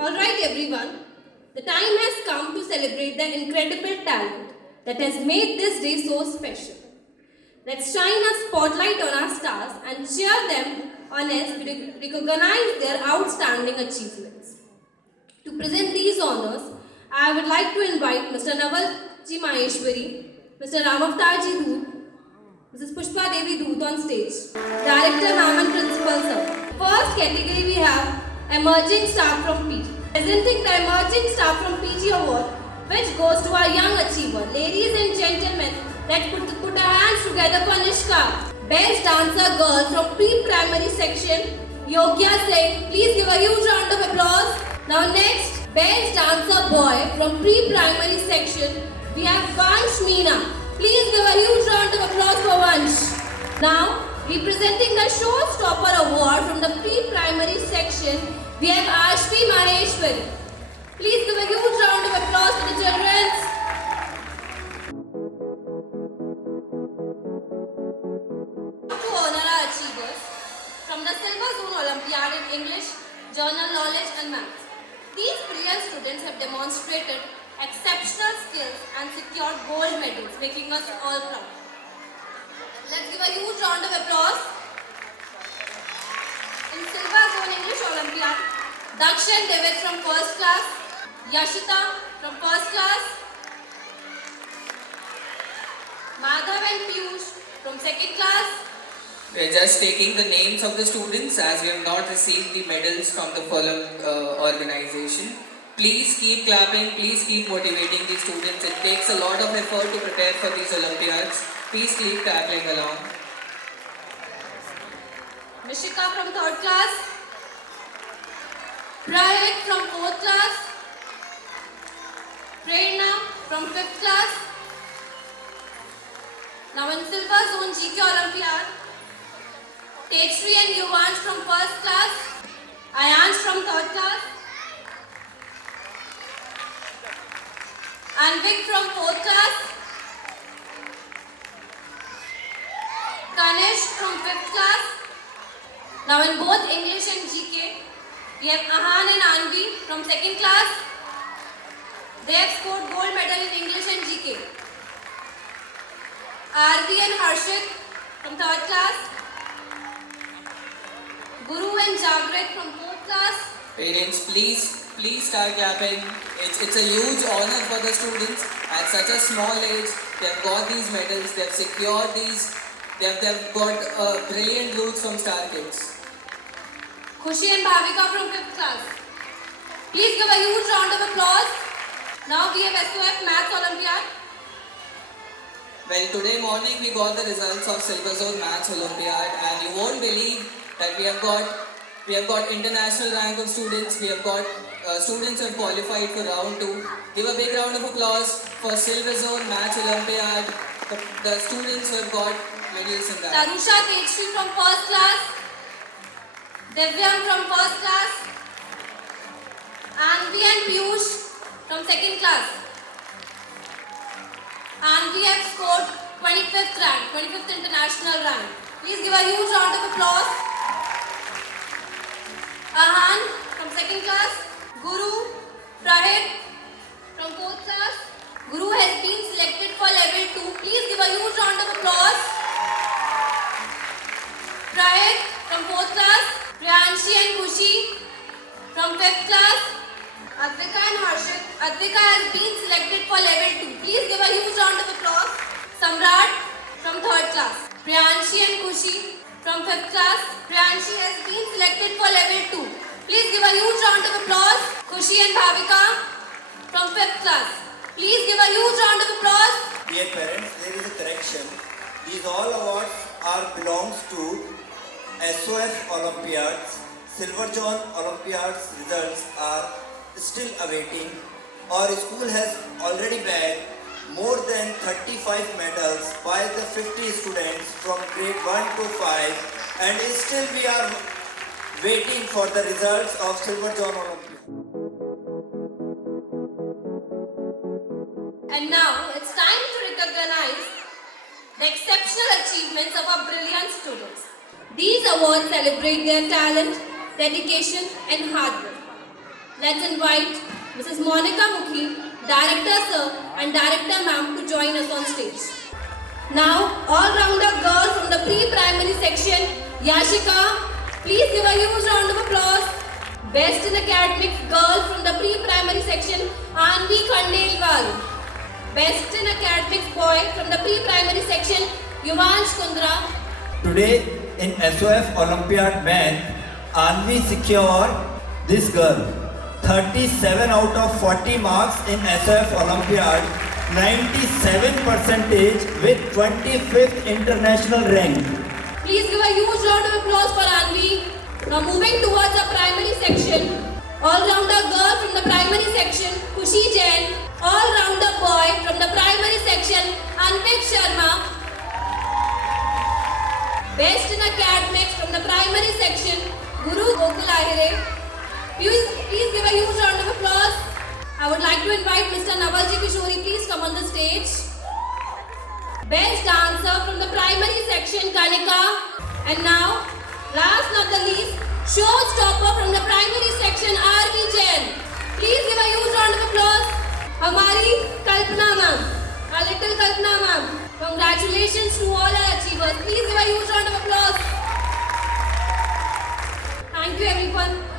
Alright everyone, the time has come to celebrate the incredible talent that has made this day so special. Let's shine a spotlight on our stars and cheer them on as we recognize their outstanding achievements. To present these honors, I would like to invite Mr. Naval Ji Maheshwari, Mr. Ramavtarji Dhoot, Mrs. Pushpa Devi Dhoot on stage, Director Ma'am and Principal Sir. First category we have Emerging Star from PG. Presenting the Emerging Star from PG Award, which goes to our young achiever. Ladies and gentlemen, let's put our hands together for Nishka. Best Dancer Girl from Pre-Primary Section, Yogya Singh. Please give a huge round of applause. Now next, Best Dancer Boy from Pre-Primary Section, we have Vansh Meena. Please give a huge round of applause for Vansh. Now, representing the Showstopper Award from the Pre-Primary Section, we have Ashvi Maheshwari. Please give a huge round of applause for the children. To honor our achievers from the Silver Zone Olympiad in English, Journal Knowledge and Maths. These brilliant students have demonstrated exceptional skills and secured gold medals, making us all proud. Let's give a huge round of applause. In Silver Zone English Olympiad, Dakshan David from first class, Yashita from first class, Madhav and Piyush from second class. We are just taking the names of the students as we have not received the medals from the Fulham organization. Please keep clapping, please keep motivating these students. It takes a lot of effort to prepare for these Olympiads. Please keep clapping along. Mishika from third class, Prayat from fourth class, Prerna from fifth class. Now in Silver Zone GK Olympiad, Tejshri and Yuvansh from first class, Ayansh from third class, Anvik from fourth class, Kanesh from fifth class. Now in both English and GK, we have Ahan and Anvi from second class. They have scored gold medal in English and GK. Arti and Harshit from third class. Guru and Jagrit from fourth class. Parents, please start clapping. It's a huge honor for the students at such a small age. They have got these medals, they have secured these, they have got brilliant roots from Star Kids. Khushi and Bhavika from 5th class. Please give a huge round of applause. Now we have SOF Maths Olympiad. Well, today morning we got the results of Silver Zone Maths Olympiad, and you won't believe that we have got international rank of students. We have got students who have qualified for round 2. Give a big round of applause for Silver Zone Maths Olympiad. The students who have got medals in that. Tarusha Tejshri from first class. Divyam from first class, Anvi and Piyush from second class. Anvi have scored 25th rank, 25th international rank. Please give a huge round of applause. Ahan from second class, Guru, Prahit from fourth class. Guru has been selected for level 2. Please give a huge round of applause. Prahit from fourth class. Priyanshi and Khushi from 5th class. Advika and Harshit. Advika has been selected for level 2. Please give a huge round of applause. Samrat from 3rd class. Priyanshi and Khushi from 5th class. Priyanshi has been selected for level 2. Please give a huge round of applause. Khushi and Bhavika from 5th class. Please give a huge round of applause. Dear parents, there is a correction. These all awards belongs to SOF Olympiads. Silver Zone Olympiads results are still awaiting. Our school has already bagged more than 35 medals by the 50 students from grade 1 to 5, and still we are waiting for the results of Silver Zone Olympiad. And now it's time to recognize the exceptional achievements of our brilliant students. These awards celebrate their talent, dedication and hard work. let's invite Mrs. Monica Mukhi, Director Sir and Director Ma'am to join us on stage. Now, all-rounder girl from the pre-primary section, Yashika, please give a huge round of applause. Best in academics girl from the pre-primary section, Anvi Khandelwal. Best in academics boy from the pre-primary section, Yuvansh Kundra. Today in SOF Olympiad Math, Anvi secured this girl 37 out of 40 marks in SOF Olympiad, 97% with 25th international rank. Please give a huge round of applause for Anvi. Now moving towards the primary section, all-rounder girl from the primary section, Khushi Jain. All-rounder boy from the primary section, Anvik Sharma. Best in academics from the primary section, Guru Gokul Ahire. Please give a huge round of applause. I would like to invite Mr. Navalji Kishori, please come on the stage. Best dancer from the primary section, Kanika. And now, last not the least, showstopper from the primary section, R.V. Jain. Please give a huge round of applause. Hamari Kalpana ma'am, our little Kalpana ma'am. Congratulations to all our achievers. Please give a huge round of applause. Thank you everyone.